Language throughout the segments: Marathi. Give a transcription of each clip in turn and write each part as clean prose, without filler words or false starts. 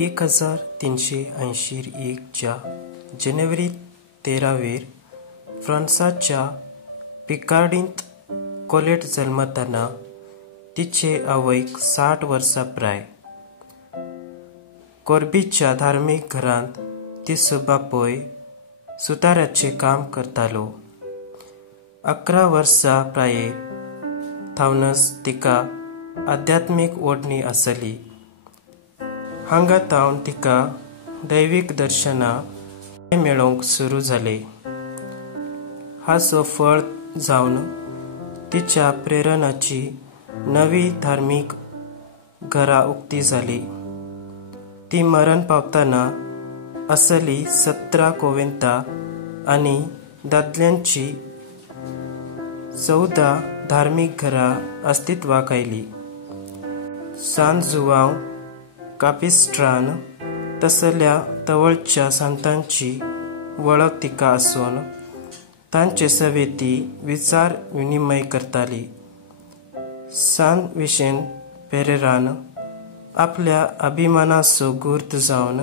1381 च्या जानेवारी 13 फ्रान्सच्या पिकार्डींत कोलेट जल्मताना तिचे आवयक 60 वर्सां प्राय. कॉर्बीच्या धार्मीक घरांत तिचो बापोय सुताराचें काम करतालो. 11 वर्सां प्रायेर थावनस तिका आध्यात्मीक ओढणी आसली. हांगा थावन तिका दैवीक दर्शनां मेळोवंक सुरू जालें. हाचो फळ जावन तिच्या प्रेरणाची नवी धार्मीक घरां उक्ती जाली. ती मरण पावतना असली 17 कुंवारां आनी दादल्यांची 14 धार्मीक घरां अस्तित्वाक आयली. सान जुआंव कापिस्ट्रान तसल्या तवळच्या संतांची वळख तिका आसून तांचे सेवेची विचार विनिमय करताली. सान विशेंत पेरेरान आपल्या अभिमानाचो गुर्त जावन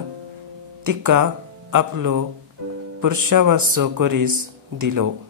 तिका आपलो पुर्शावाचो कोरीस दिलो.